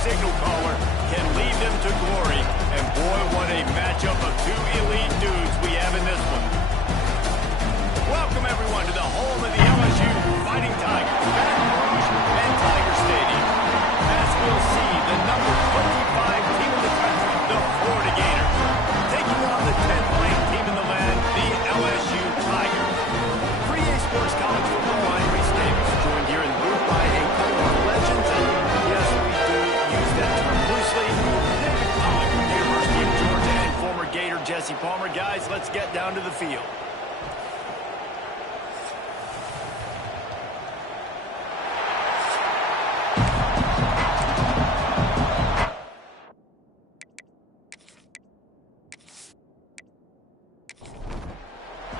signal caller can lead them to glory. And boy, what a matchup of two elite dudes we have in this one. Welcome, everyone, to the home of the LSU Fighting Tigers, Baton Rouge and Tiger Stadium. As we'll see, the number 25 team in the country, the Florida Gators, taking on the 10th ranked team in the land, the LSU Tigers. 3A Sports College Football, I'm Reese Davis, joined here in the booth by a couple of legends, and yes, we do use that term loosely. David Pollock from the University of Georgia and former Gator Jesse Palmer. Guys, let's get down to the field.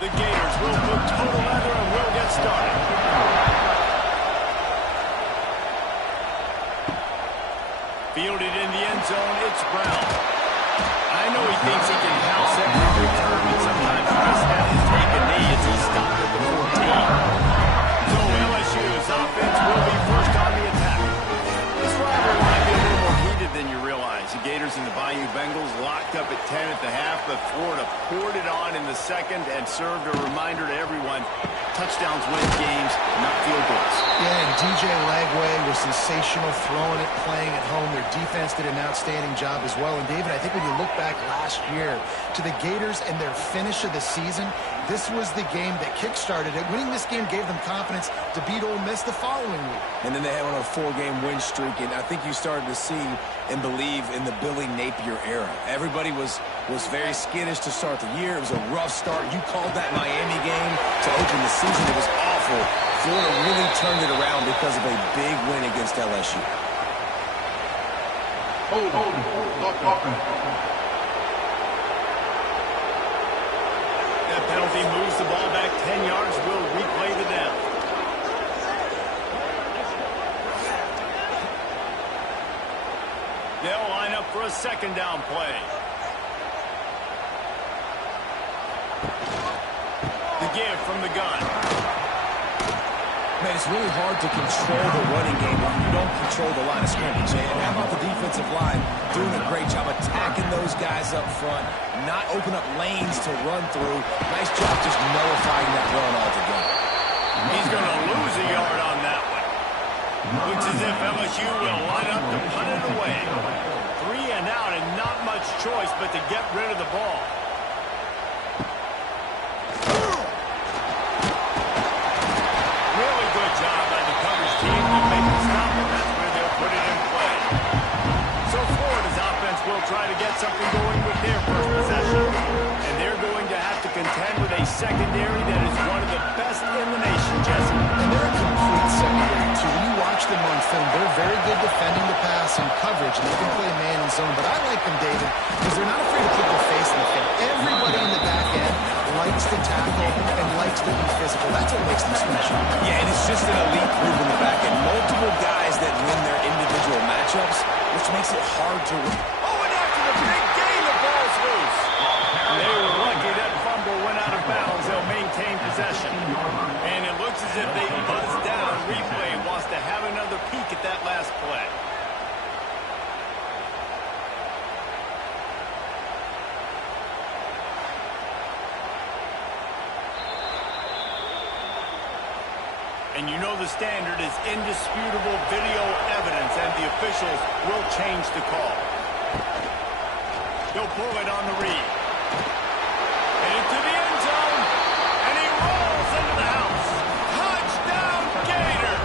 The Gators will put total leather and will get started. Fielded in the end zone, it's Brown. I know he thinks he can house every return, but sometimes he just has to take a knee as he stopped at the 14. So LSU's offense will be first on the attack. This rivalry might be a little more heated than you realize. The Gators and the Bayou Bengals locked up at 10 at the half, but Florida poured it on in the second and served a reminder to everyone, touchdowns win games, not field goals. Yeah, and DJ Lagway was sensational throwing it, playing at home. Their defense did an outstanding job as well. And David, I think when you look back last year to the Gators and their finish of the season, this was the game that kick-started it. Winning this game gave them confidence to beat Ole Miss the following week. And then they had on a 4-game win streak, and I think you started to see and believe in the Billy Napier era. Everybody was very skittish to start the year. It was a rough start. You called that Miami game to open the season. It was awful. Florida really turned it around because of a big win against LSU. That penalty moves the ball back 10 yards. Will replay the down. They'll line up for a second down play. The give from the gun. Man, it's really hard to control the running game if you don't control the line of scrimmage. And how about the defensive line doing a great job attacking those guys up front, not open up lanes to run through. Nice job just nullifying that run altogether. He's going to lose a yard on that one. Looks as if LSU will line up to punt it away. 3 and out and not much choice but to get rid of the ball. Really good job by the coverage team to make the stop, and that's where they'll put it in play. So Florida's offense will try to get something going with their first possession. And they're going to have to contend with a secondary that is one of the best in the nation, Jesse. And they're a complete secondary, too. When you watch them on film, they're very good defending the pass and coverage, and they can play man and zone. But I like them, David, because they're not afraid to put their face in the field. Everybody in the back end likes to tackle and likes to be physical. That's what makes them special. Yeah, and it's just an elite group in the back end. Multiple guys that win their individual matchups, which makes it hard to win. Oh, and after the big gain, the ball's loose. They were lucky that fumble went out of bounds. They'll maintain possession. And it looks as if they buzzed down. Replay wants to have another peek at that last play. And you know the standard is indisputable video evidence, and the officials will change the call. He'll pull it on the read. And into the end zone, and he rolls into the house. Touchdown, Gator!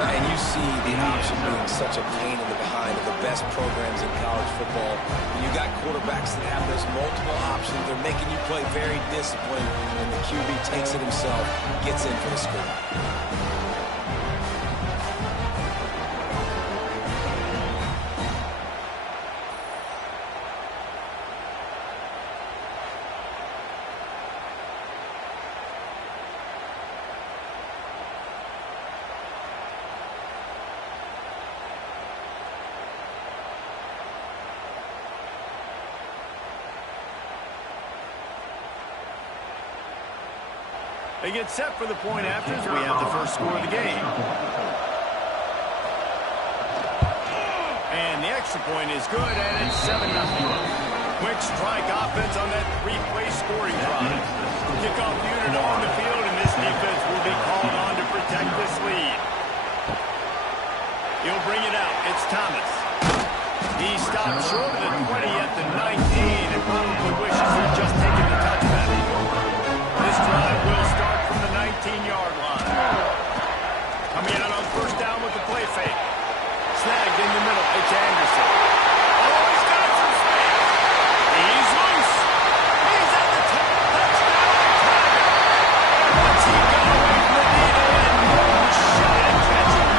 And you see the option being such a pain in the behind of the best programs in college football. When you got quarterbacks that have those multiple options, they're making you play very disciplined, and the QB takes it himself, gets in for the score. They get set for the point after as we have the first score of the game. And the extra point is good, and it's 7-0. Quick strike offense on that three-play scoring drive. Kickoff unit on the field, and this defense will be called on to protect this lead. He'll bring it out. It's Thomas. He stopped short of the 20 at the 19 and probably wishes he'd just taken the touchback. This drive will start from the 19-yard line. Coming out on first down with the play fake. Snagged in the middle. It's Anderson. Oh, he's got some space. He's loose. He's at the top. Touchdown. Once he got away from the lead and no shot at catching.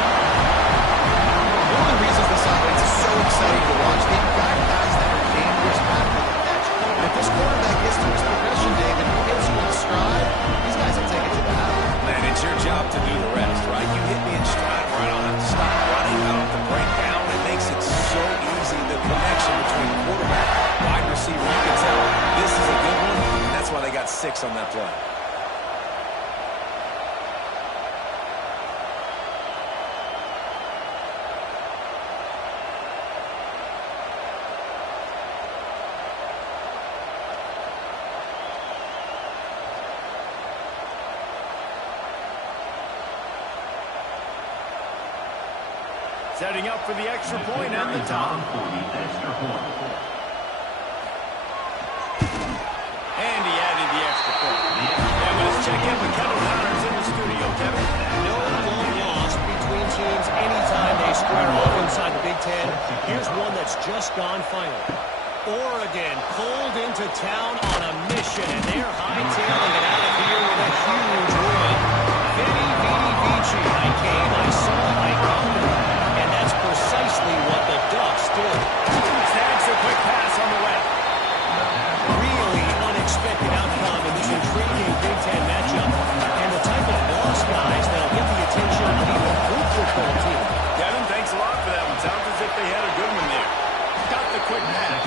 One of the reasons this offense is so exciting to watch, they've got guys that are dangerous after the catch. And if this quarterback gets to his progression, David, and gets to his stride, these guys will take it to the house. Man, it's your job to do the rest, right? You hit me in stride, right? I don't have to stop running. I don't have to break down. It makes it so easy, the connection between quarterback, wide receiver. You can tell this is a good one, and that's why they got 6 on that play. Setting up for the extra point at the top. And he added the extra point. And let's check in with Kevin Connors in the studio. Kevin? No long loss between teams anytime they square off inside the Big Ten. Here's one that's just gone final. Oregon pulled into town on a mission, and they're hightailing it out of here with a huge win. Vinny Vici. I came, I saw, I conquered. And that's precisely what the Ducks did. Snags a quick pass on the left. Really unexpected outcome in this intriguing Big Ten matchup. And the type of loss, guys, that'll get the attention of even good football team. Kevin, thanks a lot for that one. Sounds as if they had a good one there. Got the quick pass.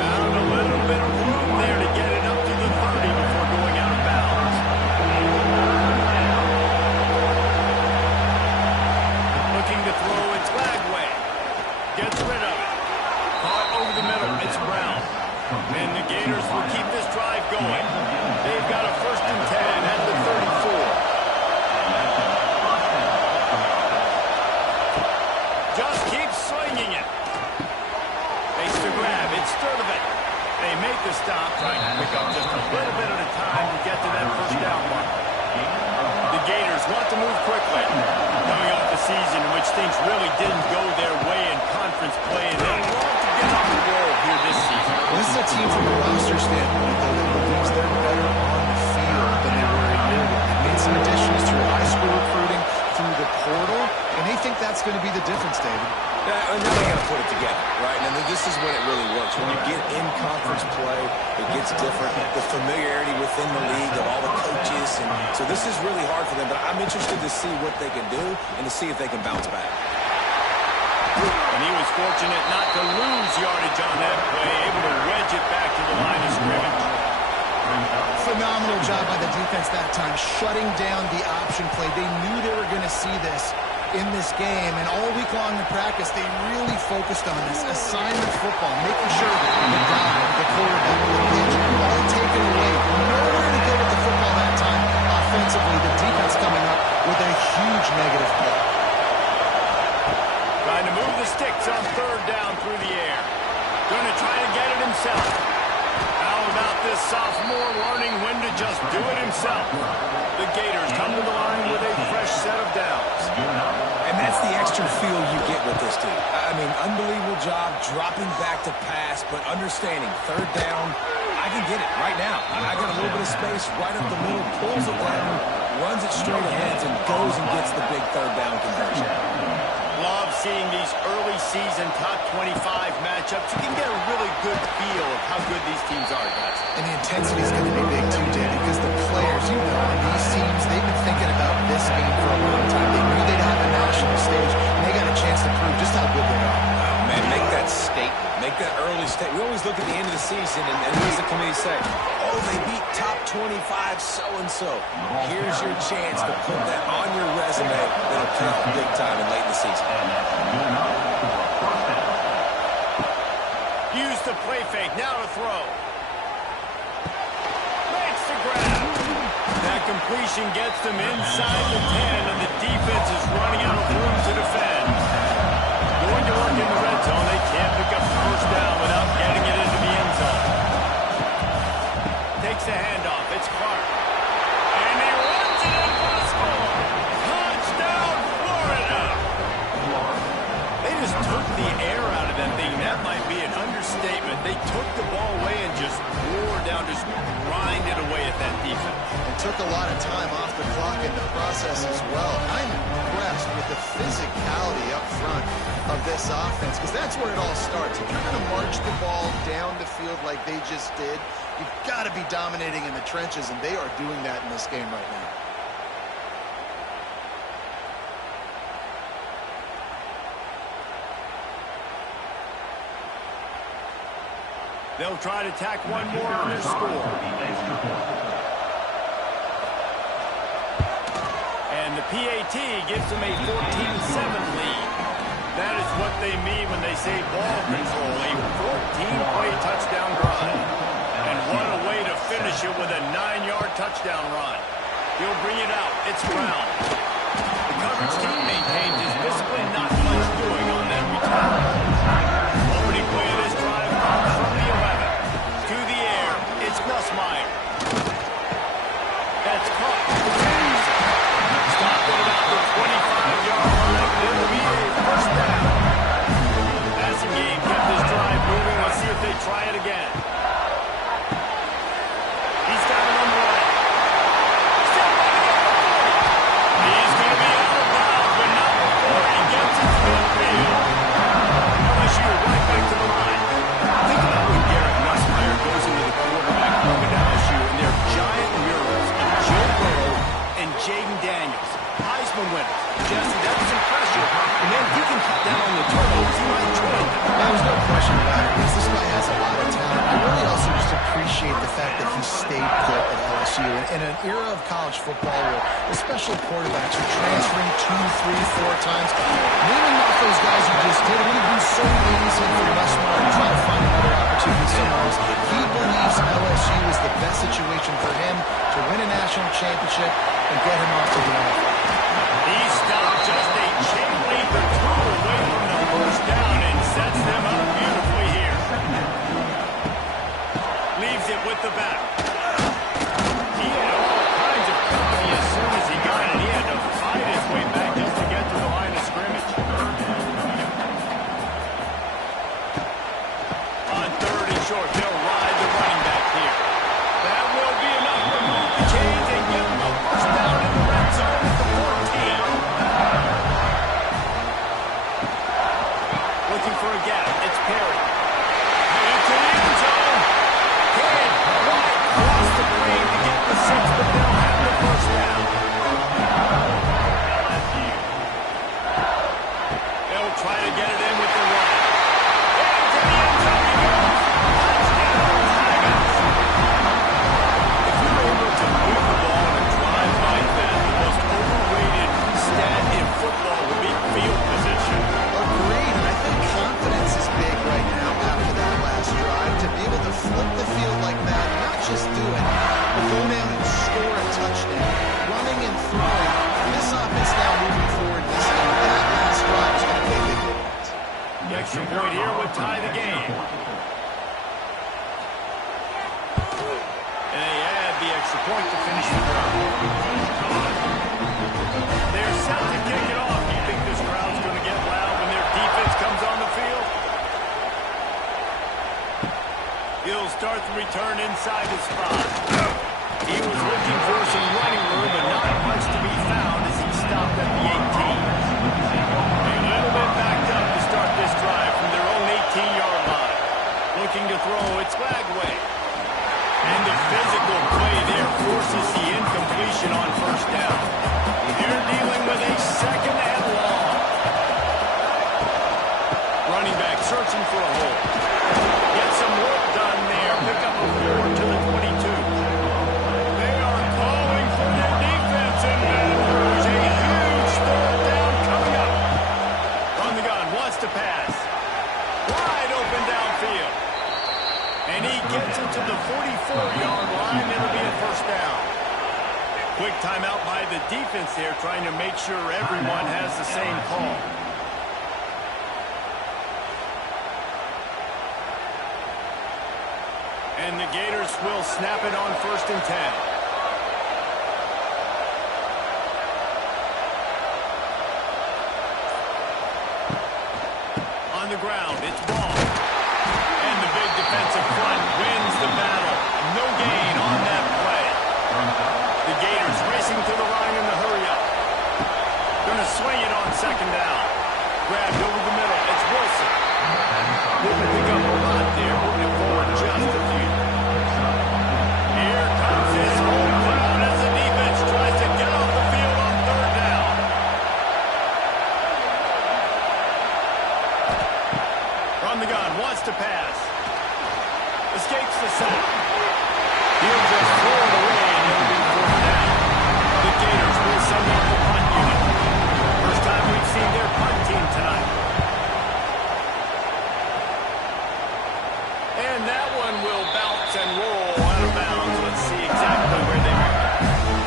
Found a little bit of room there to get it up to the 30 before going out of bounds. Looking to throw, it's Lagway. Gets rid of it. Caught over the middle, it's Brown. And the Gators will keep this drive going. They've got a 1st and 10 at the 34. Just keep swinging it. Face the grab, it's Sturdivant. They make the stop, trying to pick up just a little bit at a time to get to that first down mark. The Gators want to move quickly. Coming off a season in which things really didn't go their way in conference play, and they want to get on the roll here this season. Well, this is a team from a roster standpoint, though, that believes they're better on the field than they were a year ago. They made some additions through high school recruiting, through the portal, and they think that's going to be the difference, David. And now they got to put it together, right? And this is when it really works. When you get in conference play, it gets different. The familiarity within the league of all the coaches. And so this is really hard for them. But I'm interested to see what they can do and to see if they can bounce back. And he was fortunate not to lose yardage on that play, able to wedge it back to the line of scrimmage. Phenomenal job by the defense that time, shutting down the option play. They knew they were going to see this in this game, and all week long in practice, they really focused on this assignment football, making sure that the guy, the quarterback, the pitch, all taken away. Nowhere to go with the football that time. Offensively, the defense coming up with a huge negative play. Trying to move the sticks on 3rd down through the air. Going to try to get it himself. How about this sophomore learning when to just do it himself? The Gators come to the line with a fresh set of downs. And that's the extra feel you get with this team. I mean, unbelievable job dropping back to pass, but understanding 3rd down, I can get it right now. I got a little bit of space right up the middle, pulls it down, runs it straight ahead, and goes and gets the big 3rd down conversion. Love seeing these early season top 25 matchups. You can get a really good feel of how good these teams are, guys. And the intensity is going to be big too, David, because the players, you know, on these teams, they've been thinking about this game for a long time. They knew they'd have a national stage, and they got a chance to prove just how good they are. Man, make that statement. Make that early statement. We always look at the end of the season, and what does the committee say? Oh, they beat top 25 so-and-so. Here's your chance to put that on your resume that'll count big time and late in the season. play fake. Now to throw. Makes the grab. That completion gets them inside the 10, and the defense is running out of room to defend. Going to work in the red zone. They can't pick up the first down without getting it into the end zone. Takes the handoff. It's Clark. And he runs it in for the score. Touchdown, Florida. They just took the air out of that thing. That might be an understatement. They took the ball away and just wore down, just grinded away at that defense. And took a lot of time off the clock in the process as well. I'm impressed with the physicality up front of this offense, because that's where it all starts. If you're going to march the ball down the field like they just did, you've got to be dominating in the trenches, and they are doing that in this game right now. They'll try to tack one more on their score. And the PAT gives them a 14-7 lead. That is what they mean when they say ball control, a 14-play touchdown drive. And what a way to finish it with a 9-yard touchdown run. He'll bring it out. It's Brown. The coverage team maintains his discipline, not much doing on that return. Opening play of this drive comes from the 11. To the air, it's Nussmeier. That's caught. Stopped at about the 25-yard line. It'll be a first down. Passing game kept this drive moving. Let's see if they try it again. He's got it on the right. Still running at the 40. He's going to be out of bounds, but not before he gets his midfield. LSU right back to the line. Think about when Garrett Nussmeier goes into the quarterback room at LSU, and their giant murals of Joe Burrow and Jaden Daniels, Heisman winners. Jesse, that was impressive. And then if you can cut down on the turnovers, you might join them. There's no question about it. This guy has a lot of talent. I really also just appreciate the fact that he stayed put at LSU. In an era of college football where especially quarterbacks are transferring 2, 3, 4 times, naming off those guys who just did, it would have been so easy for Nussmeier to try to find another opportunity somewhere else. He believes LSU is the best situation for him to win a national championship and get him off to the NFL. He stopped just a chain lead or two away from the first down and sets them up beautifully here. Leaves it with the back. He had all kinds of coffee as soon as he got it. He had to fight his way back just to get to the line of scrimmage. On 3rd and short, they'll ride the running back here. That will be enough to move the chains and give them a first down in the red zone at the 14. Looking for a gap. It's Perry. Into the end zone. Head right timeout by the defense there, trying to make sure everyone has the same call. And the Gators will snap it on 1st and 10. On the ground, it's ball. And the big defensive front wins the battle. No gain on that play. The Gators racing to the line in the hurry-up. Going to swing it on 2nd down. Grabbed over the middle. It's Wilson. Didn't pick up a lot there. Moving it forward just a few. Here comes his home crowd as the defense tries to get off the field on 3rd down. From the gun, wants to pass. Escapes the sack. He'll just throw it away and it'll be 4th down. The Gators will send out the punt unit. First time we've seen their punt team tonight. And that one will bounce and roll out of bounds. Let's see exactly where they are.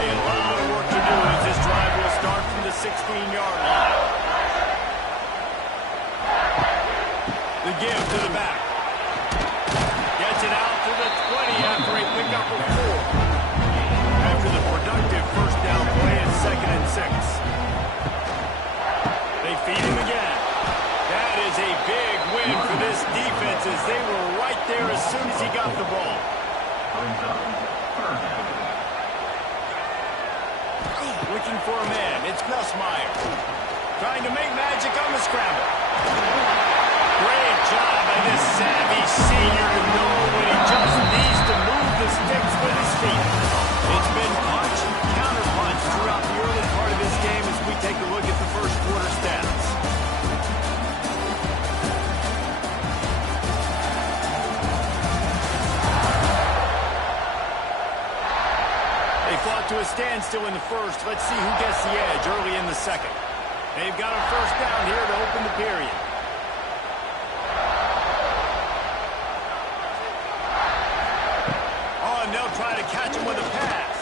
A lot of work to do as this drive will start from the 16-yard line. The give to the back. Gets it out to the 20 after a pickup of 4. After the productive 1st down play at 2nd and 6. They feed him again. That is a big win for this defense as they were right there as soon as he got the ball. Looking for a man. It's Nussmeier. Trying to make magic on the scramble. Great job by this savvy senior to know when he just needs to move the sticks with his feet. It's been punch, counter-punch throughout the early part of this game as we take a look at the 1st quarter stats. They fought to a standstill in the 1st. Let's see who gets the edge early in the 2nd. They've got a 1st down here to open the period. They'll try to catch him with a pass.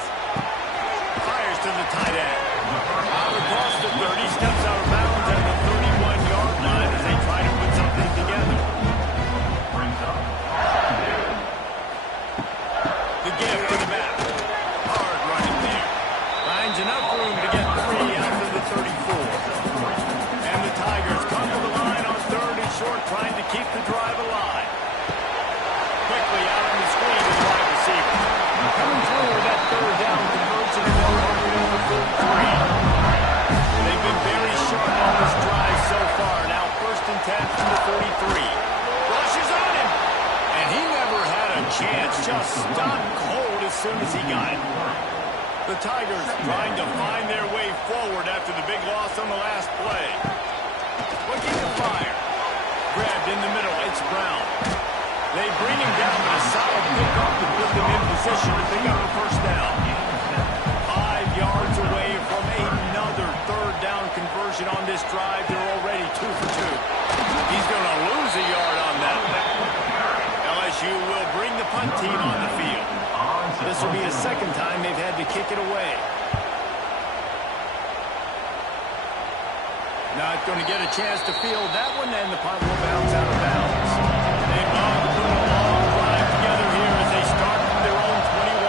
Fires to the tight end. Out across the 30, steps out of bounds at the 31-yard line as they try to put something together. The give to the back. Hard running there. Finds enough room to get 3 after the 34. And the Tigers come to the line on 3rd and short, trying to keep the drive alive. Quickly out on the screen is wide receiver. Coming through with that 3rd down conversion and they'll run it over 33. They've been very sharp on this drive so far. Now 1st and 10 from the 43. Rushes on him. And he never had a chance. Just stopped cold as soon as he got it. The Tigers trying to find their way forward after the big loss on the last play. Looking to fire. Grabbed in the middle. It's Brown. They bring him down with a solid pickup to put them in position to pick up the 1st down. 5 yards away from another 3rd down conversion on this drive. They're already 2 for 2. He's going to lose a yard on that. LSU will bring the punt team on the field. This will be the 2nd time they've had to kick it away. Not going to get a chance to field that one, and the punt will bounce out of bounds. They've gone to put a long drive together here as they start from their own 21.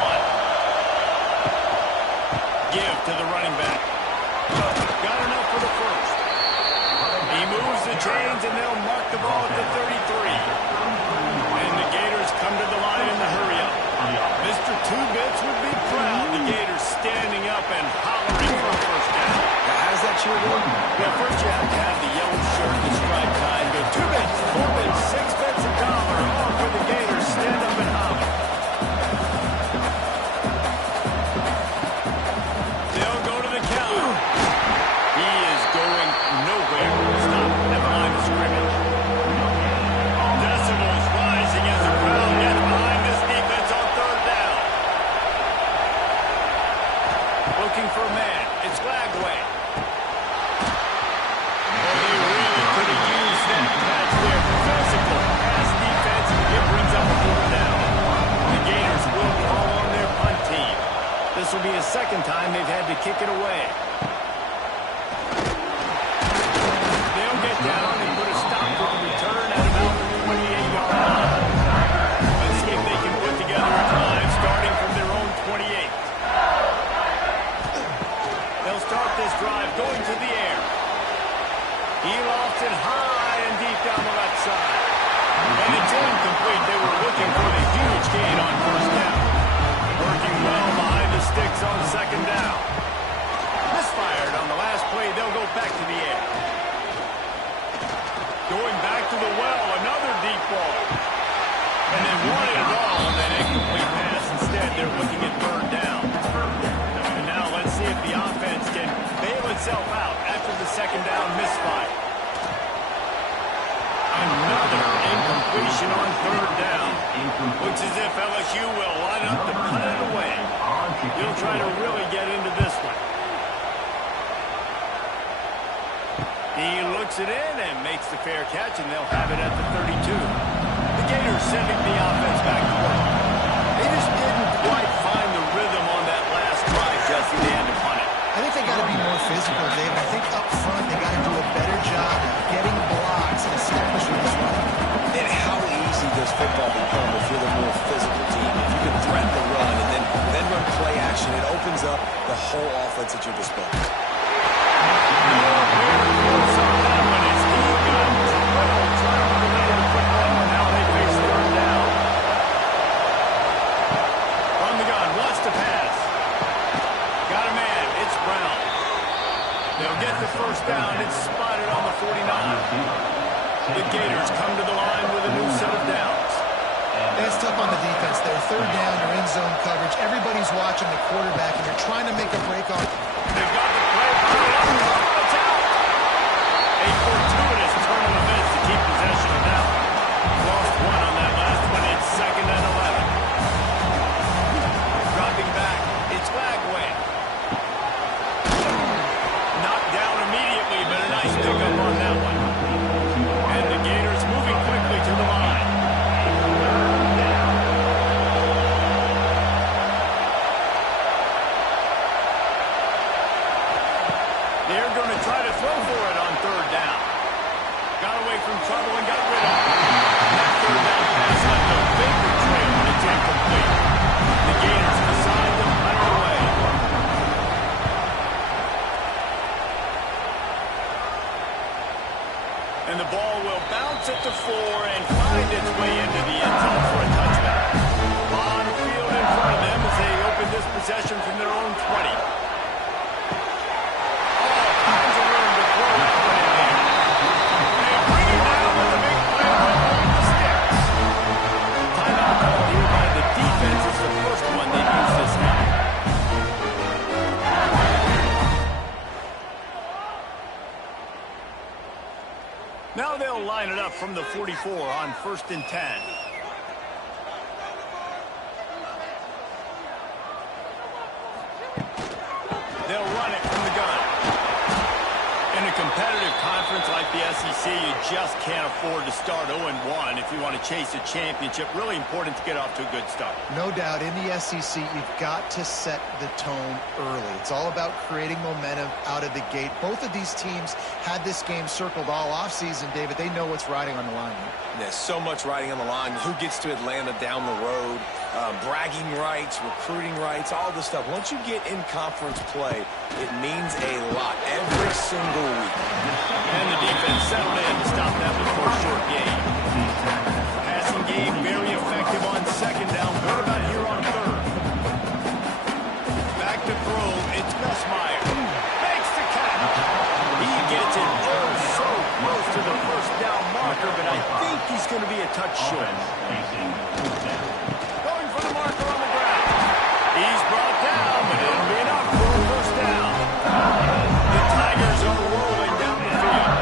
Give to the running back. Got enough for the 1st. He moves the chains, and they'll mark the ball at the 33. And the Gators come to the line in the hurry-up. Mr. Two-Bits would be proud. The Gators standing up and hollering for a 1st down. How's that cheer going? Well, first you have to have the yellow shirt, the stripe tie, go 2 bits, 4 bits, 6 bits, $1. Off for the Gators. Stand up and holler. They'll go to the counter. He is going nowhere. Stop at the line of scrimmage. Decibels rising as the crowd gets behind this defense on 3rd down. Looking for a man. It's Lagway. The This will be the second time they've had to kick it away. They'll get down and put a stop to the return at about the 28-yard line. Let's see if they can put together a drive starting from their own 28. They'll start this drive going to the air. He lofts it high and deep down the left side. And it's incomplete. They were looking for the huge gain on first down. Working well behind the sticks on second down. Misfired on the last play. They'll go back to the air. Going back to the well, another deep ball. And they wanted it all on that incomplete pass. Instead, they're looking at third down. And now let's see if the offense can bail itself out after the second down misfire. Another incompletion on third down. Looks as if LSU will line up to punt it away. He'll try to really get into this one. He looks it in and makes the fair catch, and they'll have it at the 32. The Gators sending the offense back to work. They just didn't quite find the rhythm on that last drive, Jesse. They had to punt it. I think they got to be more physical, David. I think up front they got to do a better job of getting blocks and establishing this run. And how easy does football become if you're the more physical team? If you can threaten the run and then run play action, it opens up the whole offense at your disposal. First down, it's spotted on the 49. The Gators come to the line with a new set of downs. It's tough on the defense there. Third down, you're in zone coverage. Everybody's watching the quarterback, and you're trying to make a break on. They've got the play. It's out. A fortuitous turn of events to keep possession of that one. Lost one on that last one. It's second and 11. Dropping back, it's Lagway. But a nice pickup on that one. And the Gators moving quickly to the line. They're going to try to throw for it on third down. Got away from trouble and got rid of it. That third down pass left a vapor trail, but it's incomplete. The Gators decide to punt it away. And the ball will bounce at the 4 and find its way into the end zone for a touchback. On the field in front of them as they open this possession from their own 20. All kinds of room to throw that one in there. They bring it down with a big play behind the sticks. Timeout call here by the defense is the first one they've used this half. Now they'll line it up from the 44 on 1st and 10. They'll run it from the gun. In a competitive conference like the SEC, you just can't afford to start 0-1 if you want to chase a championship. Really important to get off to a good start. No doubt, in the SEC, you've got to set the tone early. It's all about creating momentum out of the gate. Both of these teams had this game circled all offseason, David. They know what's riding on the line. There's so much riding on the line. Who gets to Atlanta down the road? Bragging rights, recruiting rights, all this stuff. Once you get in conference play, it means a lot every single week. And the defense settled in to stop that before a short gain. Passing game very effective on second down. What about here on third? Back to throw. It's Nussmeier. Makes the catch. He gets it so close to the first down marker, but I think he's going to be a touch short. Going for the marker on the ground. He's brought down, but it'll be enough for a first down. The Tigers are rolling down the field.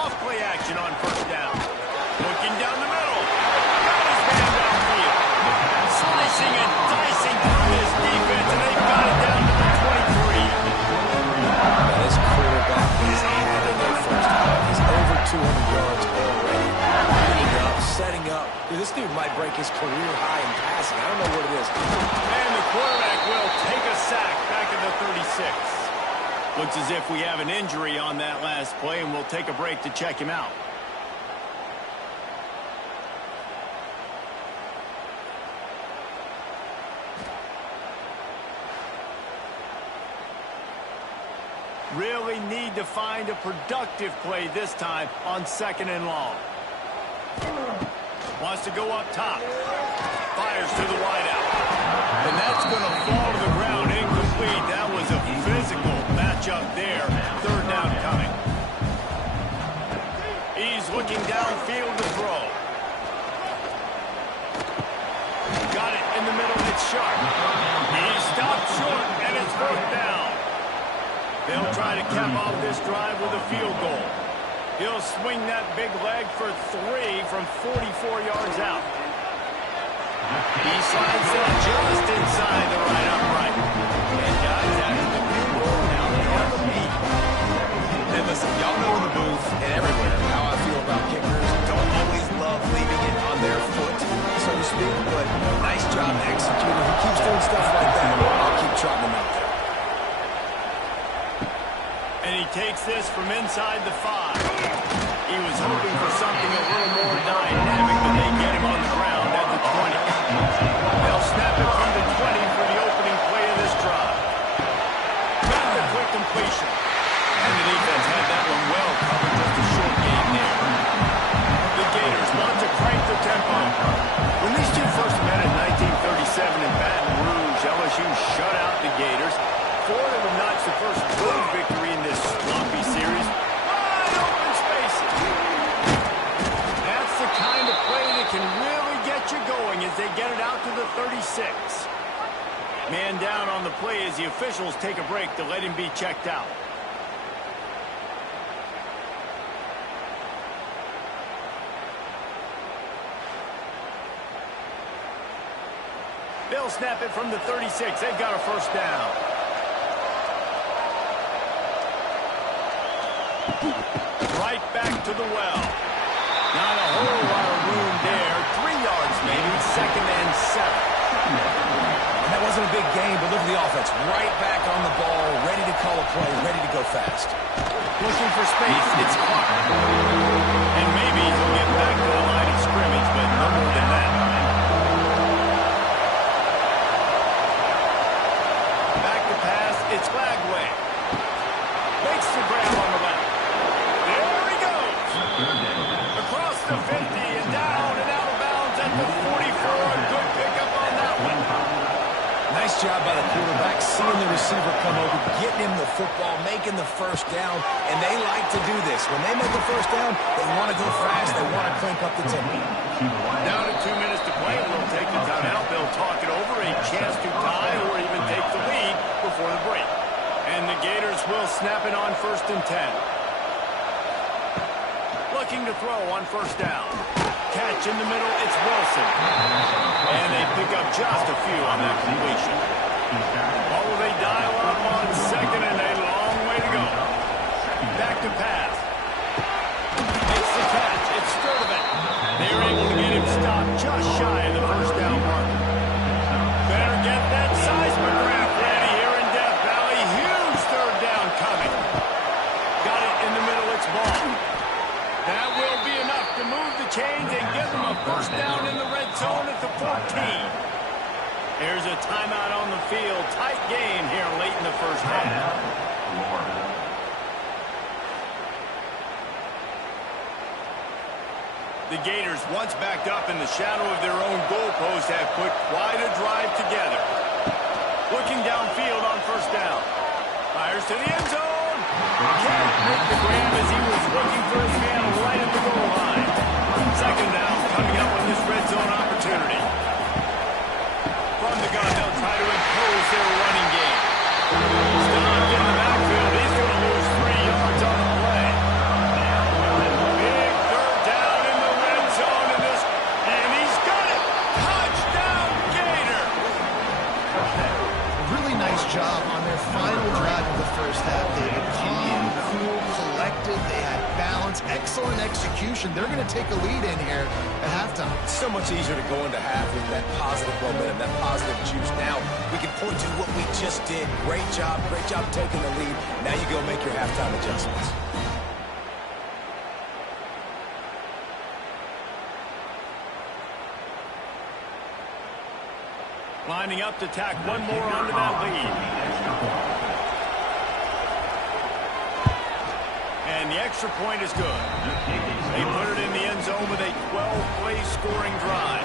Off play action on first down. Looking down the middle. Got his man downfield. Slicing and dicing through this defense, and they've got it down to the 23. This quarterback is had in their first half. He's over 200 yards. This dude might break his career high in passing. I don't know what it is. And the quarterback will take a sack back at the 36. Looks as if we have an injury on that last play, and we'll take a break to check him out. Really need to find a productive play this time on 2nd and long. Wants to go up top. Fires to the wideout. And that's going to fall to the ground incomplete. That was a physical matchup there. 3rd down coming. He's looking downfield to throw. Got it in the middle. It's sharp. He stopped short, and it's 4th down. They'll try to cap off this drive with a field goal. He'll swing that big leg for 3 from 44 yards out. He slides it just inside the right upright. And guys, after the field goal, now they have a lead. And listen, y'all know in the booth and everywhere how I feel about kickers. Don't always love leaving it on their foot, so to speak, but nice job executing. He keeps doing stuff like that. I'll keep trotting him out there. And he takes this from inside the 5. He was hoping for something a little more dynamic, but they get him on the ground at the 20. They'll snap it from the 20 for the opening play of this drive. Got the quick completion. And the defense had that one well covered, just a short game there. The Gators want to crank the tempo. When these two first met in 1937 in Baton Rouge, LSU shut out the Gators. Florida would notch the first road victory in this sloppy series. Wide open spaces. That's the kind of play that can really get you going as they get it out to the 36. Man down on the play as the officials take a break to let him be checked out. They'll snap it from the 36. They've got a 1st down. Right back to the well. Not a whole lot of room there. 3 yards maybe. 2nd and 7. And that wasn't a big game, but look at the offense. Right back on the ball, ready to call a play, ready to go fast. Looking for space. It's Clark. And maybe he'll get back to the line of scrimmage, but no more than that. Back to pass. It's Lagway. Makes the grab on the left. There he goes. Across the 50 and down and out of bounds at the 44. Good pickup on that one. Nice job by the quarterback, seeing the receiver come over, getting him the football, making the 1st down, and they like to do this. When they make the 1st down, they want to go fast, they want to crank up the tempo. Down to 2 minutes to play, we'll take the timeout. They'll talk it over, a chance to tie or even take the lead before the break. And the Gators will snap it on 1st and 10. Looking to throw on 1st down. Catch in the middle, it's Wilson. And they pick up just a few on that completion. What will they dial up on 2nd and a long way to go. Back to pass. Makes the catch, it's Sturdivant. They're able to get him stopped just shy of the 1st down mark. Better get that seismograph ready here in Death Valley. Huge 3rd down coming. Got it in the middle, it's Ball. That will be enough to move the chains and give them a 1st down in the red zone at the 14. There's a timeout on the field. Tight game here late in the 1st half. The Gators, once backed up in the shadow of their own goalpost, have put quite a drive together. Looking downfield on 1st down. Fires to the end zone. Can't make the grab as he was looking for his man right at the goal line. 2nd down coming up on this red zone opportunity. From the gun, they'll try to impose their running game. Stopped in the backfield. He's going to lose 3 yards on the play. Big 3rd down in the red zone in this, and he's got it. Touchdown, Gator. Really nice job on their final drive of the 1st half, David. Calm, cool, collected. collected. They had balance, excellent execution. They're going to take a lead in here at halftime. It's so much easier to go into half with that positive momentum, that positive juice. Now we can point to what we just did. Great job taking the lead. Now you go make your halftime adjustments. Lining up to tack one more onto that lead. And the extra point is good. They put it in the end zone with a 12-play scoring drive.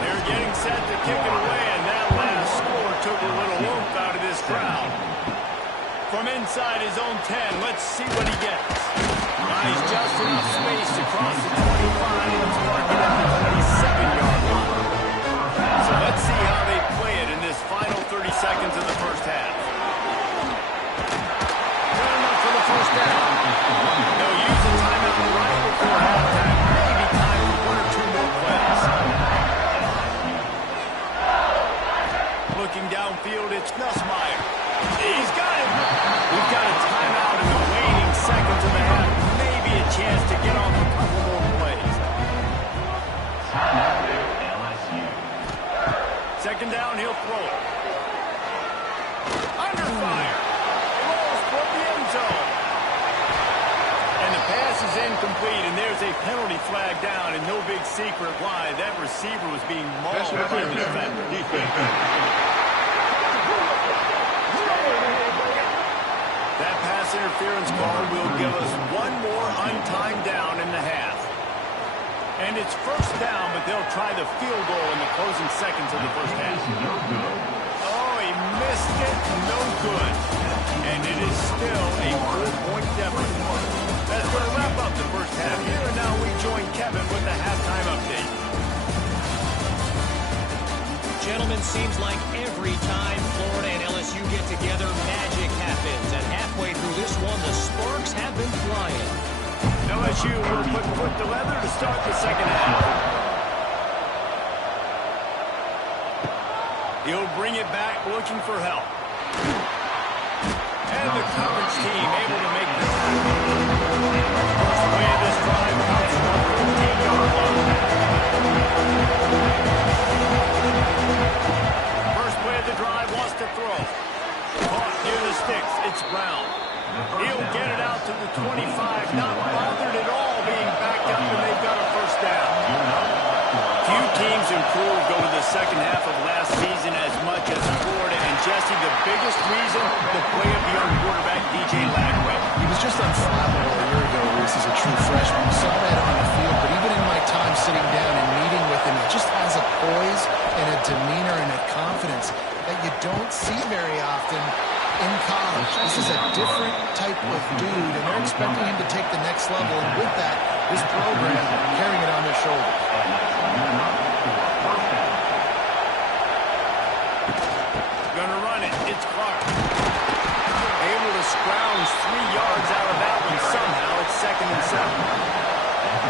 They're getting set to kick it away, and that last score took a little oomph out of this crowd. From inside his own 10, let's see what he gets. He's just enough space to cross the 25. Let's mark it at the 27-yard line. So let's see how they play it in this final 30 seconds of the first half. Good enough for the first down. They'll use the timeout right before halftime. Maybe time for one or two more plays. Looking downfield, it's Nussmeier. He's got it. We've got a timeout in the waning seconds of the half. Maybe a chance to get off a couple more plays. Second down, he'll throw it. Under fire. Rolls toward the end zone. And the pass is incomplete, and there's a penalty flag down, and no big secret why. That receiver was being mauled by the defender. That pass interference call will give us one more untimed down in the half. And it's first down, but they'll try the field goal in the closing seconds of the first half. Oh, he missed it. No good. And it is still a 4-point deficit. That's going to wrap up the first half here. And now we join Kevin with the halftime update. Gentlemen, seems like every time Florida and LSU get together, magic happens. And halfway through this one, the sparks have been flying. LSU will put foot to leather to start the second half. He'll bring it back looking for help. And the coverage team able to make the first play of this drive comes from the 14-yard line. First play of the drive wants to throw. Caught near the sticks. It's Brown. He'll get it out to the 25, not bothered at all being backed up, and they've got a first down. Few teams improved over the second half of last season as much as Florida, and Jesse, the biggest reason, the play of the young quarterback, DJ Lagway. He was just unflappable a year ago, Reese, as a true freshman. We saw that on the field, but even in my time sitting down and meeting with him, he just has a poise and a demeanor and a confidence that you don't see very often in college. This is a different type of dude, and they're expecting him to take the next level, and with that, this program carrying it on their shoulders. Gonna run it. It's Clark. Able to scrounge 3 yards out of that one somehow. It's 2nd and 7.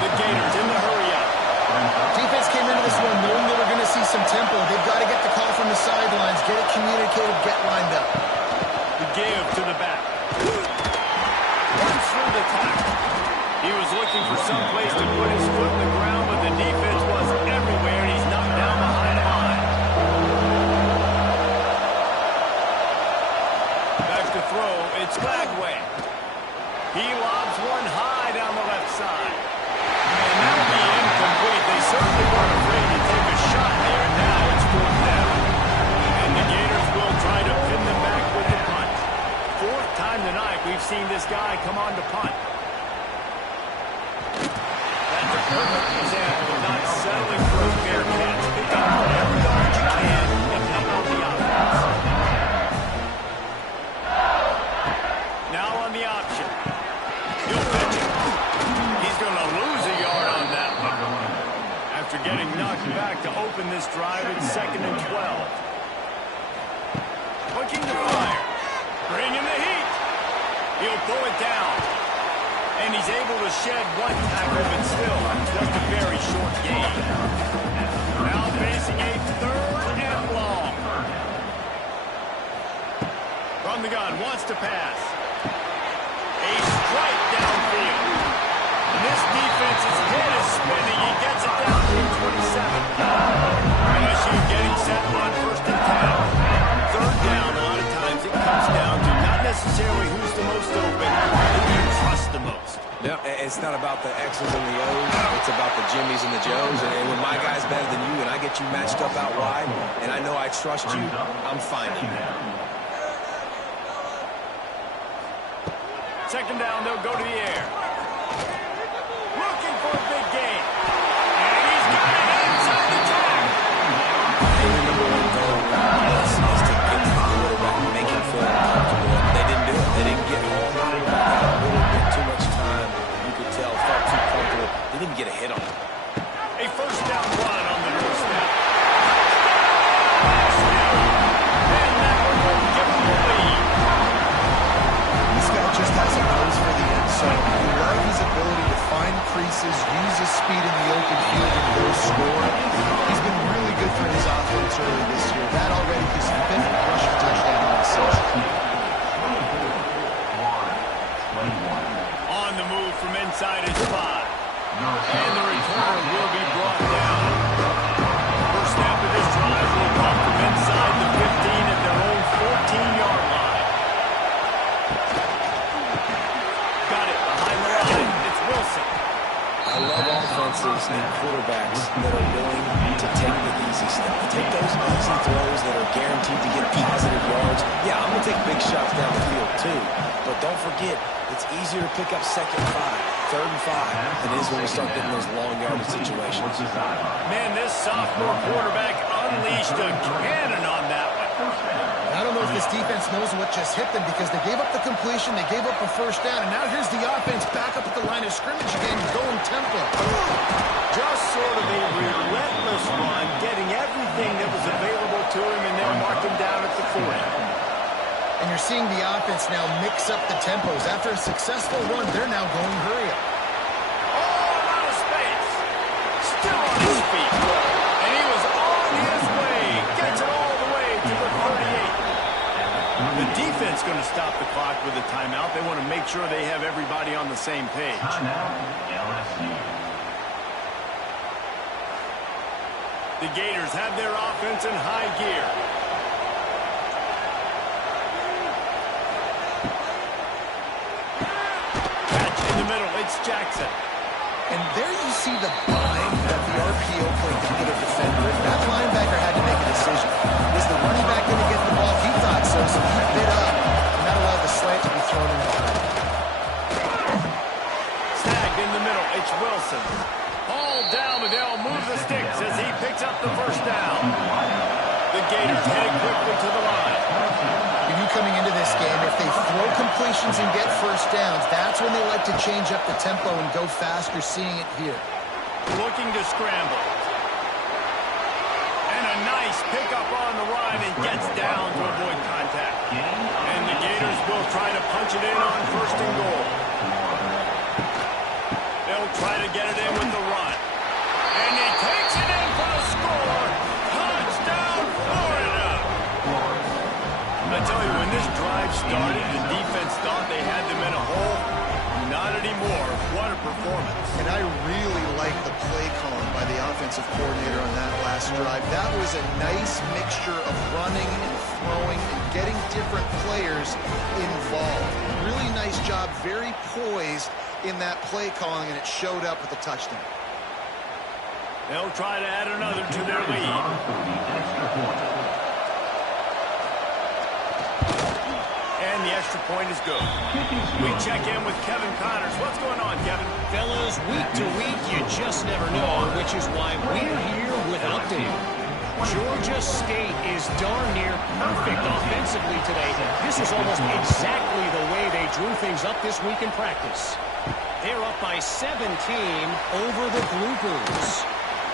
The Gators in the hurry-up. Defense came into this one knowing they were going to see some tempo. They've got to get the call from the sidelines, get it communicated, get lined up. The give to the back. Runs through the tackle. He was looking for some place to put his foot in the ground, but the defense was everywhere, and he's knocked down behind the line. Back to throw. It's Lagway. He lobs one high down the left side. And that'll be incomplete. They certainly weren't afraid to take a shot there, and now it's 4th down. And the Gators will try to pin them back with the punt. 4th time tonight we've seen this guy come on to punt. That's a perfect example of not settling for a fair catch. Pick up whatever yard you can and help out the offense. Now on the option. He'll pitch it. He's going to lose a yard on that one. After getting knocked back to open this drive, it's 2nd and 12. Looking to fire. Bringing the heat. He'll pull it down. And he's able to shed one tackle, but still just a very short gain. Now facing a 3rd and long. From the gun, wants to pass. A strike down. this defense's head is spinning. He gets it down to 27. LSU getting set on 1st and 10. Third down, a lot of times it comes down to not necessarily who's the most open, who you trust the most. Yeah, it's not about the X's and the O's. It's about the Jimmies and the Joes. And when my guy's better than you and I get you matched up out wide and I know I trust you, I'm finding you. Second down, they'll go to the air. Looking for a big gain. And he's got it inside the tag. Maybe number one goal is to get to the quarterback and make him feel uncomfortable. They didn't do it. They didn't get home. A little bit too much time. You could tell. Felt too comfortable. They didn't get a hit on him. A first down run on the doorstep. And that one will give him the lead. This guy just has a nose for the end zone. You love his ability to find creases, use his speed in the open field, and go score. He's been really good for his offense early this year. That already his 5th rushing touchdown on the season. On the move from inside his 5. And the returner will be brought down. First snap of this drive will come from inside the 15 at their own 14-yard line. Got it behind the line. It's Wilson. I love offenses and quarterbacks that are willing to take the easy stuff. Take those easy throws that are guaranteed to get positive yards. Yeah, I'm going to take big shots down the field too. But don't forget, it's easier to pick up 2nd and 5, 3rd and 5 than it is when we start getting those long yardage situations. Man, this sophomore quarterback unleashed a cannon on that one. I don't know if this defense knows what just hit them because they gave up the completion, they gave up a first down, and now here's the offense back up at the line of scrimmage again, going tempo. Just sort of a relentless run, getting everything that was available to him, and they'll mark him down at the 40. And you're seeing the offense now mix up the tempos. After a successful run, they're now going hurry up. All out of space. Still on his feet. And he was on his way. Gets it all the way to the 38. The defense going to stop the clock with a timeout. They want to make sure they have everybody on the same page. The Gators have their offense in high gear. Catch in the middle. It's Jackson. And there you see the bind that the RPO play can put a defender in. That linebacker had to make a decision. Is the running back going to get the ball? He thought so, so he bit up. And that allowed the slant to be thrown in behind. Snagged in the middle. It's Wilson. All down, but they'll move the sticks as he picks up the first down. The Gators heading quickly to the line. You knew coming into this game, if they throw completions and get first downs, that's when they like to change up the tempo and go fast. You're seeing it here. Looking to scramble. And a nice pickup on the run and gets down to avoid contact. And the Gators will try to punch it in on 1st and goal. They'll try to get it in with the run. And he takes it in for the score. Touchdown, Florida! I tell you, when this drive started, the defense thought they had them in a hole. Not anymore. What a performance. And I really like the play calling by the offensive coordinator on that last drive. That was a nice mixture of running and throwing and getting different players involved. Really nice job, very poised in that play calling, and it showed up with a touchdown. They'll try to add another to their lead. And the extra point is good. We check in with Kevin Connors. What's going on, Kevin? Fellas, week to week, you just never know, which is why we're here with update. Georgia State is darn near perfect offensively today. This is almost exactly the way they drew things up this week in practice. They're up by 17 over the Groupers.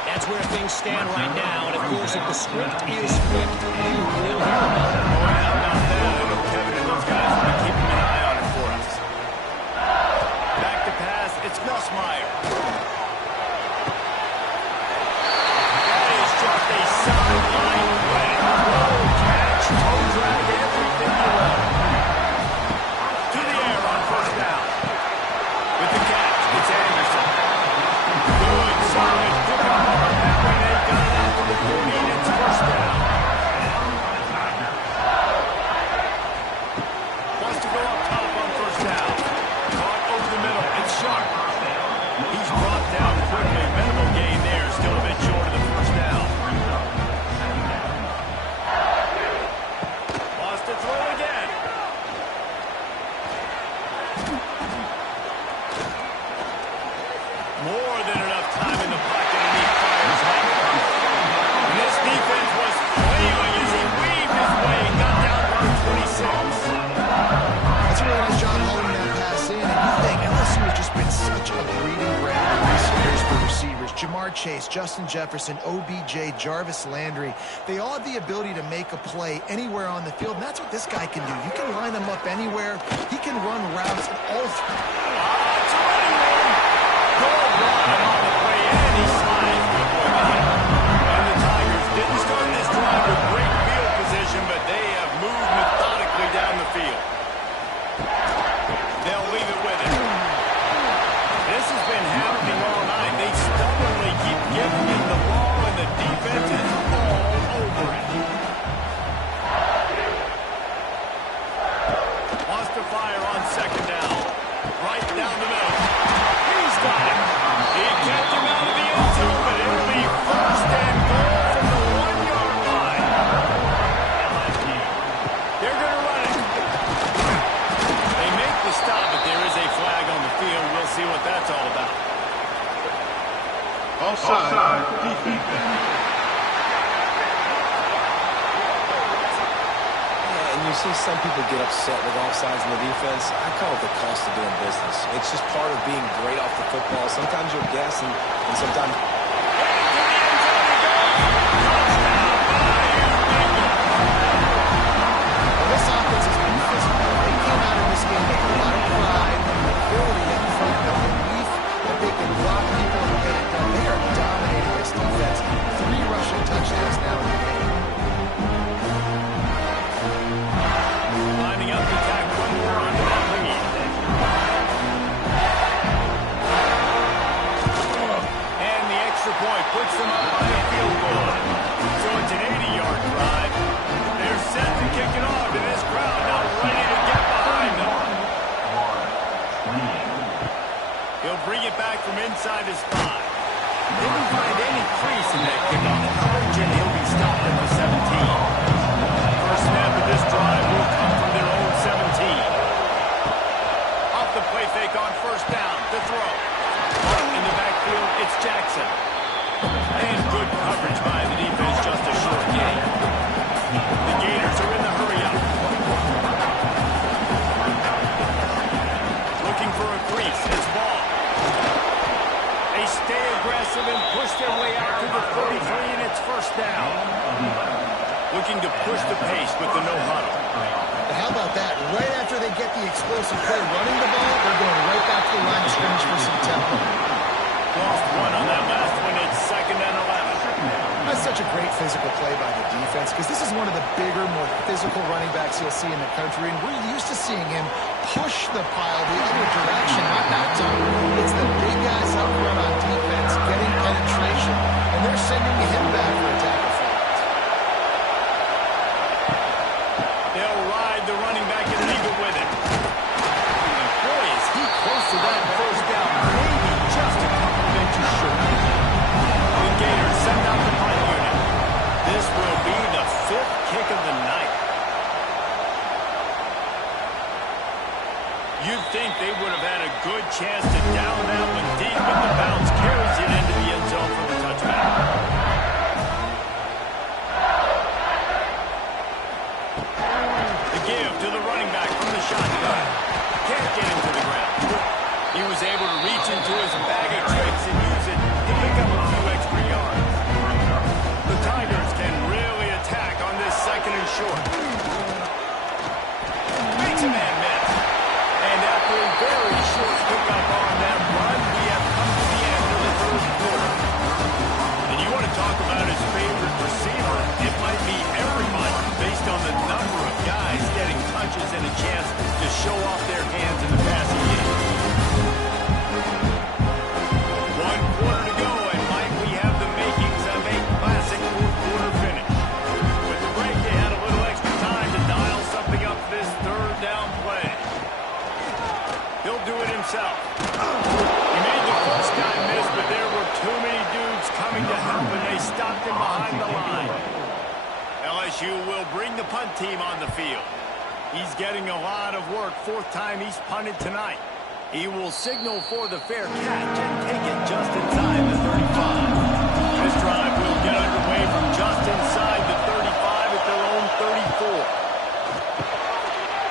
That's where things stand right now. And, of course, if the script is flipped, you will hear about it. Oh, how about that? I know Kevin and those guys want to keep an eye on it for us. Back to pass. It's Nussmeier. That is just a sideline play. Roll, catch, toe drag, everything you want. To the air on 1st down. With the catch, it's Anderson. Jamar Chase, Justin Jefferson, OBJ, Jarvis Landry, they all have the ability to make a play anywhere on the field, and that's what this guy can do. You can line him up anywhere. He can run routes in all three. It's a running one. Good run on the play, and he slides before the hit. And the Tigers didn't start this drive with great field position, but they have moved methodically down the field. They'll leave it with him. This has been happening all night. They stubbornly keep giving him the ball, and the defense is all over it. Wants to fire on second down. Right down the middle. He's got it. He kept him out of the end zone, but it'll be first and goal from the 1-yard line. They're going to run it. They make the stop, but there is a flag on the field. We'll see what that's all about. Offside. Defense. And you see some people get upset with offsides in the defense. I call it the cost of doing business. It's just part of being great off the football. Sometimes you'll guess, and sometimes... Well, this offense has been physical. They came out of this game with a lot of pride and the ability up front, the belief that they can block people and get it done. They are dominating this defense. 3 rushing touchdowns now in the game. Lining up to tack one more onto that lead. And the extra point puts them up by a field goal. So it's an 80-yard drive. They're set to kick it off, and this crowd now ready to get behind them. He'll bring it back from inside his 5. Didn't find any crease in that kickoff coverage, and he'll be stopped at the 17. First snap of this drive will come from their own 17. Off the play fake on first down. The throw. In the backfield, it's Jackson. And good coverage by the defense, just a short gain. The Gators are in the hurry-up. Looking for a crease. It's Ball. They stay aggressive and push their way out to the 33, and it's first down. Looking to push the pace with the no-huddle. But how about that? Right after they get the explosive play running the ball, they're going right back to the line of scrimmage for some tempo. Lost one on that last one. It's second and 11. That's such a great physical play by the defense because this is one of the bigger, more physical running backs you'll see in the country, and we're used to seeing him push the pile the other direction, not back to him. It's the big guys up front on defense getting penetration, and they're sending him back for a tackle for it. They'll ride the running back and leave it with him. And boy, is he close to that first down. Maybe just a couple of inches short. The Gators send out the punt unit. This will be the 5th kick of the night. You'd think they would have had a good chance to down that one deep, but the bounce carries it into the end zone for the touchback. The give to the running back from the shotgun. Can't get him to the ground. He was able to reach into his bag of tricks and use it to pick up a few extra yards. The Tigers can really attack on this second and short. Makes a man miss. And after a very short pickup on that run, we have come to the end of the third quarter. And you want to talk about his favorite receiver, it might be everybody based on the number of guys getting touches and a chance to show off their hands in the passing game. 1 quarter to go, and might we have the makings of a classic fourth-quarter finish. With the break, they had a little extra time to dial something up this third down play. He'll do it himself. He made the first guy miss, but there were too many dudes coming to help, and they stopped him behind the line. LSU will bring the punt team on the field. He's getting a lot of work. 4th time he's punted tonight. He will signal for the fair catch and take it just inside the 35. This drive will get underway from just inside the 35 at their own 34.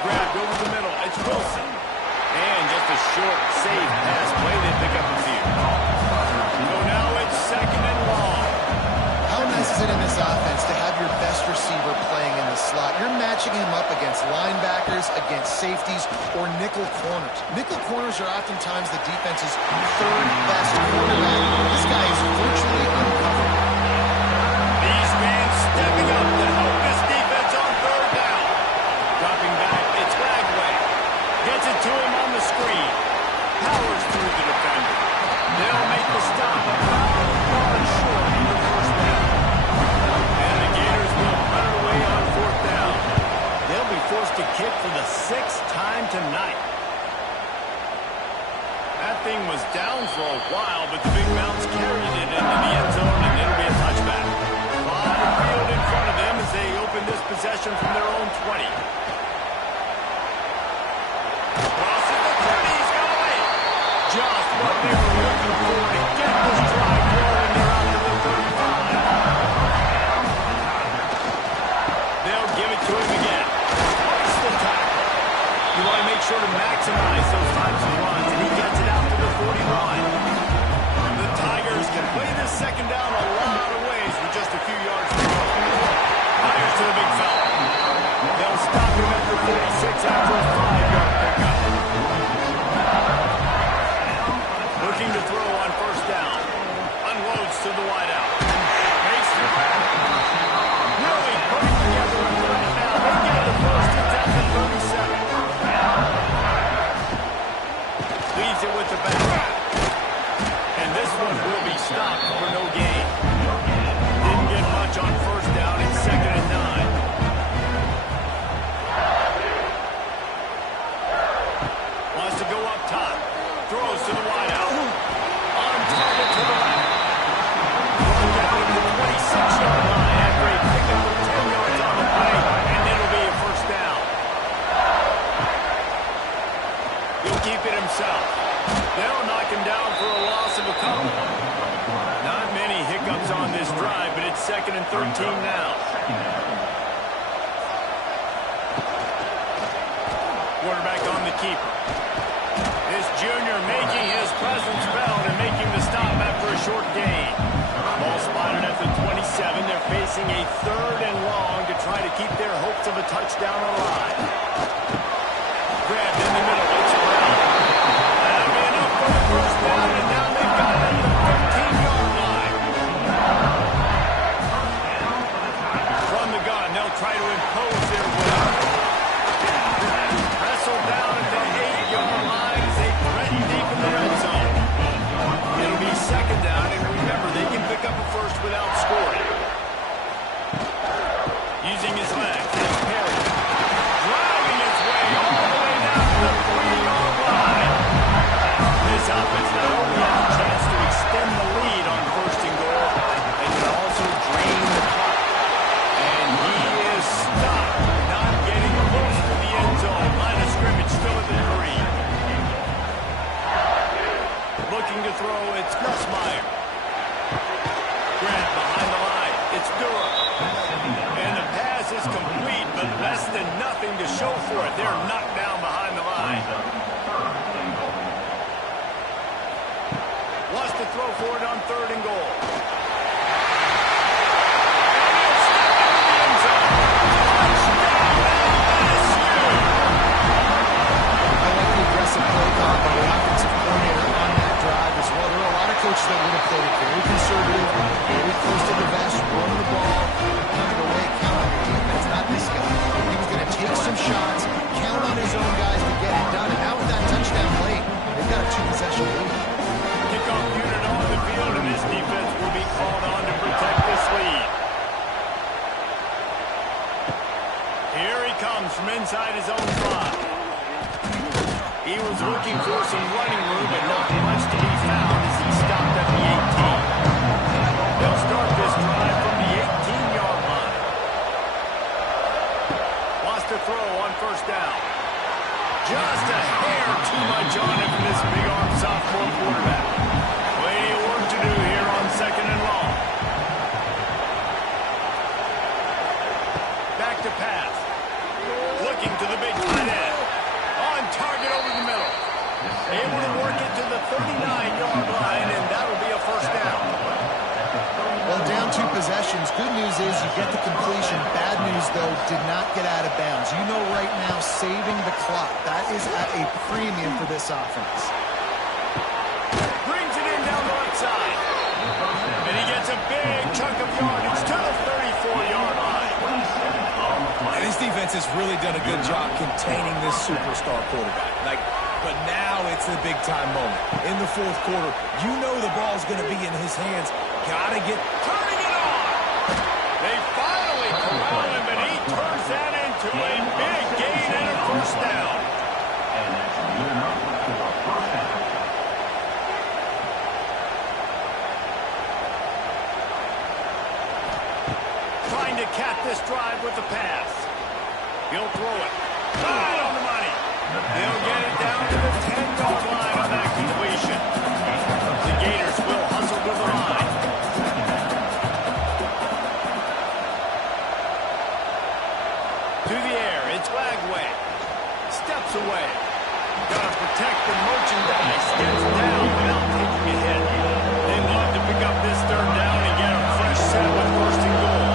Grabbed over the middle. It's Wilson. And just a short, safe pass play. They pick up a few. So now it's second and long. How nice is it in this offense to have your best receiver playing in the slot? You're matching him up against linebackers, against safeties, or nickel corners. Nickel corners are oftentimes the defense's third best cornerback. This guy is virtually uncovered. These fans stepping up to help this defense on third down. Dropping back, it's Lagway. Gets it to him on the screen. Powers through the defender. They'll make the stop about a yard short of the first down. And the Gators will put it away on fourth down. They'll be forced to kick for the sixth time tonight. That thing was down for a while, but the big bounce carried it into the end zone, and it'll be a touchback. Wide field in front of them as they open this possession from their own 20. Crosses the 30, he's got away. Just what they were looking for to get this drive rolling. They're out to the 35. They'll give it to him again. It's the tackle. You want to make sure to maximize those types of runs, and he gets it out to the 41. The Tigers can play this second down a lot of ways with just a few yards to go. Fires to the big fella. They'll stop him at the 46 after a 5-yard pickup. Looking to throw on first down. Unloads to the wideout. Makes the grab. Really putting together a threat now. They get the first. It's at the 37. Leaves it with the back. And this one will be stopped for no gain. Didn't get much on first down. It's second and 9. Wants to go up top. Throws to the wideout. On target to the left. Brought down at the 26-yard line after a pickup of 10 yards on the play, and it'll be a first down. He'll keep it himself. They'll knock him down for a loss of a couple. Not many hiccups on this drive, but it's second and 13 now. Quarterback on the keeper. This junior making his presence felt and making the stop after a short gain. Ball spotted at the 27. They're facing a third and long to try to keep their hopes of a touchdown alive. Grabbed in the middle. It's Brown. That'll be enough for the first down, and now they've got it at the 15-yard line. From the gun, they'll try to impose their will. Wrestled down at the 8-yard line as they threaten deep in the red zone. It'll be second down, and remember, they can pick up a first without scoring. Using his legs, it's Perry. Driving his way all the way down to the 3-yard line. This offense not only has a chance to extend the lead on first and goal, they can also drain the clock. And he is stopped, not getting close to the end zone. Line of scrimmage still at the 3. Looking to throw, it's Nussmeier. Grant behind the line, it's Durham. And the pass is complete, but less than nothing to show for it. They're knocked down behind the line. Wants to throw for it on third and goal. And he'll step into the end zone. Touchdown, LSU! I like the aggressive play call by the offensive coordinator on that drive as well. There are a lot of coaches that would have played it very conservative, very close to the vest, run the ball, punt it away, count on your defense. Not this guy. He was going to take some shots, count on his own guys to get it done. And now with that touchdown late, they've got a 2-possession lead. Kickoff unit on the field, and this defense will be called on to protect this lead. Here he comes from inside his own 5. He was looking for some running room, but not much to be found as he stopped at the 18. They'll start this drive from the 18-yard line. Wants to throw on first down. Just a hair too much on him from this big-arm sophomore quarterback. Plenty of work to do here on second and long. Back to pass. Looking to the big tight end. On target over the middle. Able to work it to the 39-yard line, and that'll be a first down. Well, down 2 possessions. Good news is you get the completion. Bad news, though, did not get out of bounds. You know right now, saving the clock, that is at a premium for this offense. Brings it in down the right side. And he gets a big chunk of yardage to the 34-yard line. And this defense has really done a good job containing this superstar quarterback. But now it's the big-time moment. In the fourth quarter, you know the ball's going to be in his hands. Gotta get... Turning it on! They finally corral him, but he turns that into a big gain and a first down. And that's good enough for a first down. Trying to cap this drive with the pass. He'll throw it. Right on the money. They'll get it down to the 10-yard line on that completion. The Gators will hustle to the line. To the air, it's Lagway. Steps away. Got to protect the merchandise. Gets down without taking a hit. They'd love to pick up this third down and get a fresh set with first and goal.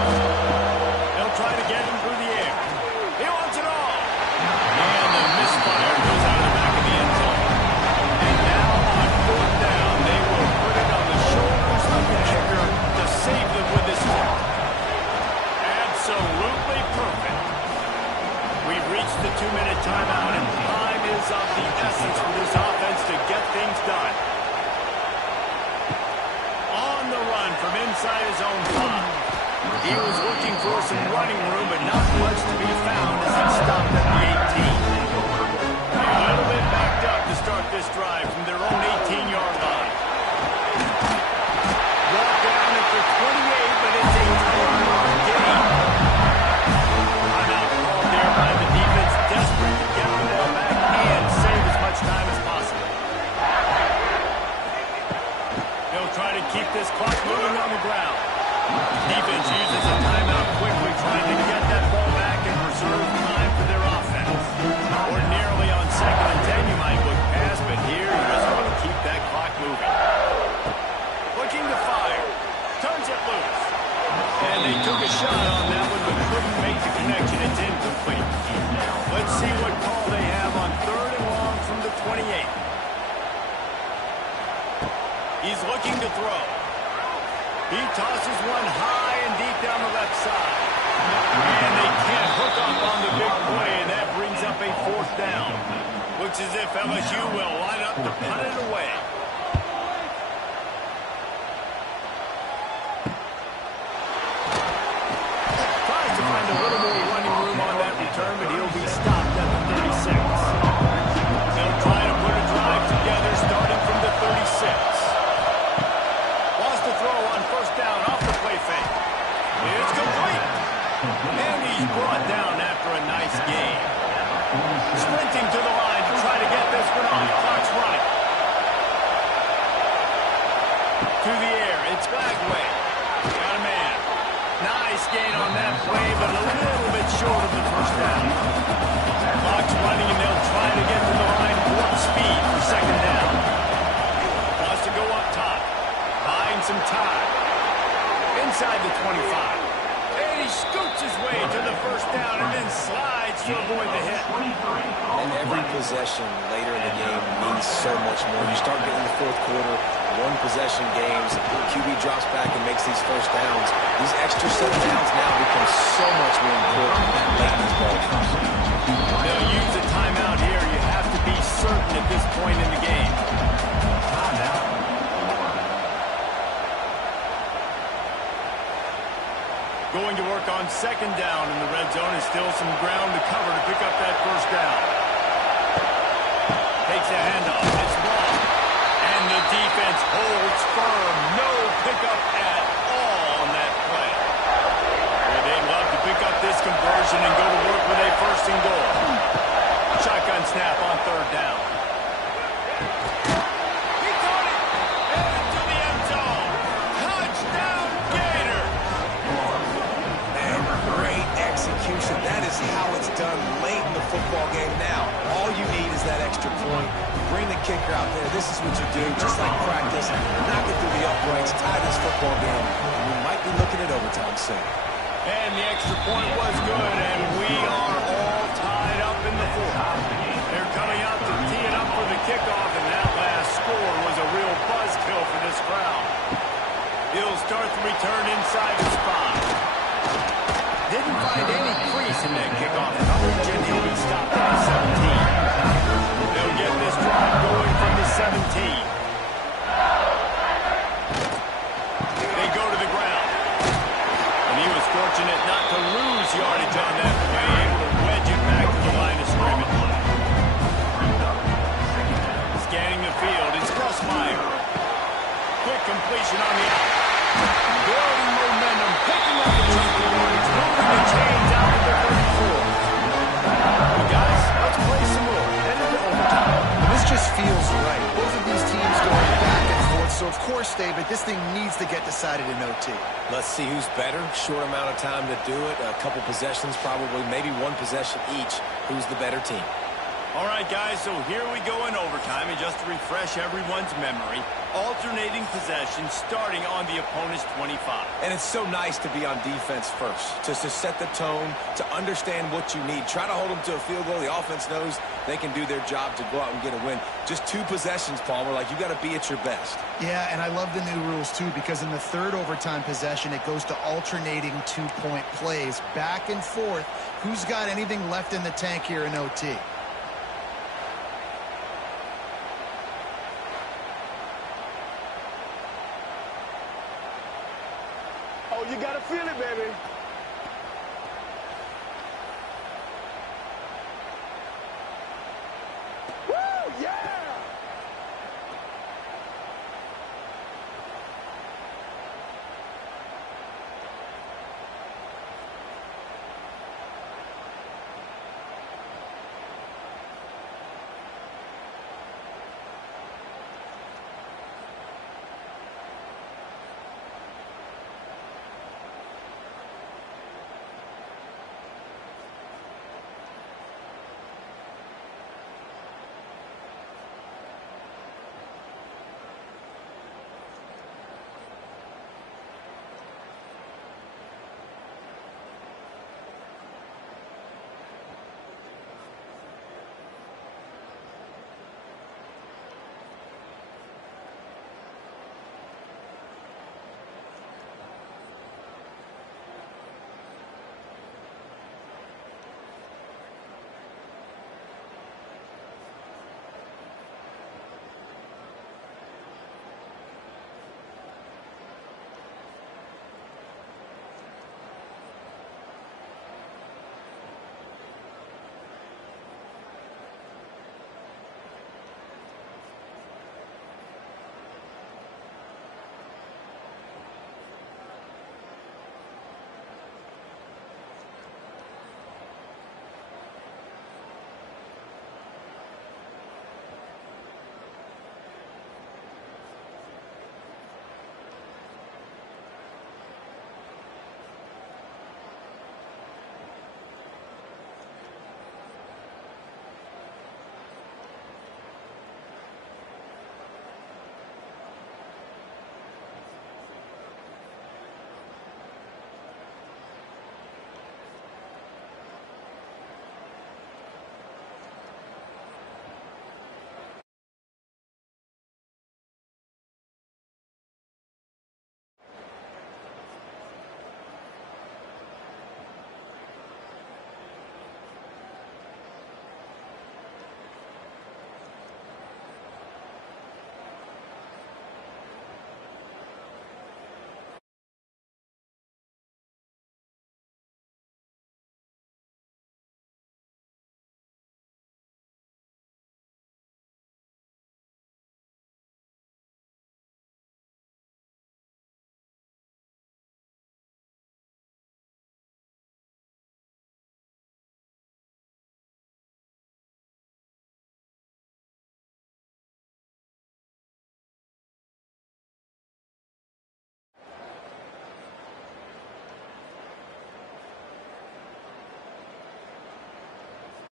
They'll try to get him through the air. He wants it all. And the misfire goes out of the back of the end zone. And now on fourth down, they will put it on the shoulders of the kicker to save them with this one. Absolutely perfect. We've reached the 2-minute timeout, and time is of the essence for this offense to get things done. On the run from inside his own 5. He was looking for some running room, but not much to be found as he stopped at the 18. A little bit backed up to start this drive from their own 18-yard line. Brought down at the 28, but it's a 10-yard gain. Timeout called there by the defense, desperate to get the ball back and save as much time as possible. They'll try to keep this clock moving on the ground. Defense uses a timeout quickly, trying to get that ball back and preserve time for their offense. Ordinarily on 2nd and 10, you might look past, but here you just want to keep that clock moving. Looking to fire. Turns it loose. And they took a shot on that one, but couldn't make the connection. It's incomplete. Let's see what call they have on 3rd and long from the 28. He's looking to throw. He tosses one high and deep down the left side. And they can't hook up on the big play, and that brings up a 4th down. Looks as if LSU will line up to punt it away. Tries to find a little more running room on that return, but he'll be stopped at the 36. They'll try to put a drive together starting from the 36. To throw on 1st down off the play fake. It's complete. And he's brought down after a nice gain. Sprinting to the line to try to get this one off. Clock's running. To the air, it's Lagway. Got a man. Nice gain on that play, but a little bit short of the 1st down. Clock's running, and they'll try to get to the line warp speed for 2nd down. Wants to go up top. Buying some time. Inside the 25. And he scoots his way to the 1st down and then slides to avoid the hit. And every possession later in the game means so much more. You start getting the 4th quarter, 1-possession games, QB drops back and makes these 1st downs. These extra set of downs now become so much more important late in these ball games. They'll use a timeout here. You have to be certain at this point in the game. Going to work on 2nd down in the red zone, and still some ground to cover to pick up that 1st down. Takes a handoff. It's ball. And the defense holds firm. No pickup at all on that play. Well, they'd love to pick up this conversion and go to work with a 1st and goal. Shotgun snap on 3rd down. He caught it. Headed to the end zone. Touchdown, Gators. Great execution. That is how it's done late in the football game now. All you need is that extra point. Bring the kicker out there. This is what you do, just like practice. Knock it through the uprights, tie this football game. We might be looking at overtime soon. And the extra point was good, and we are all tied up in the fourth. They're coming out to tee it up for the kickoff, and that last score was a real buzzkill for this crowd. He'll start the return inside the spot. Didn't find any crease in that kickoff coverage, and he'll be stopped at the 17. They'll get this drive going from the 17. They go to the ground. And he was fortunate not to lose yardage on that play, able to wedge it back to the line of scrimmage. Scanning the field, it's Gus Meyer. Quick completion on the out. Building momentum, picking up the chunk of yards, moving the chains out to the 34. Well, guys, let's play some more. Head into overtime. And this just feels right. Both of these teams going back and forth. So, of course, David, this thing needs to get decided in OT. Let's see who's better. Short amount of time to do it. A couple possessions, probably maybe one possession each. Who's the better team? All right, guys, so here we go in overtime, and just to refresh everyone's memory, alternating possessions starting on the opponent's 25. And it's so nice to be on defense first, to set the tone, to understand what you need. Try to hold them to a field goal. The offense knows they can do their job to go out and get a win. Just two possessions, Palmer, like you got to be at your best. Yeah, and I love the new rules, too, because in the third overtime possession, it goes to alternating two-point plays, back and forth. Who's got anything left in the tank here in OT? Oh, you gotta feel it, baby. Woo!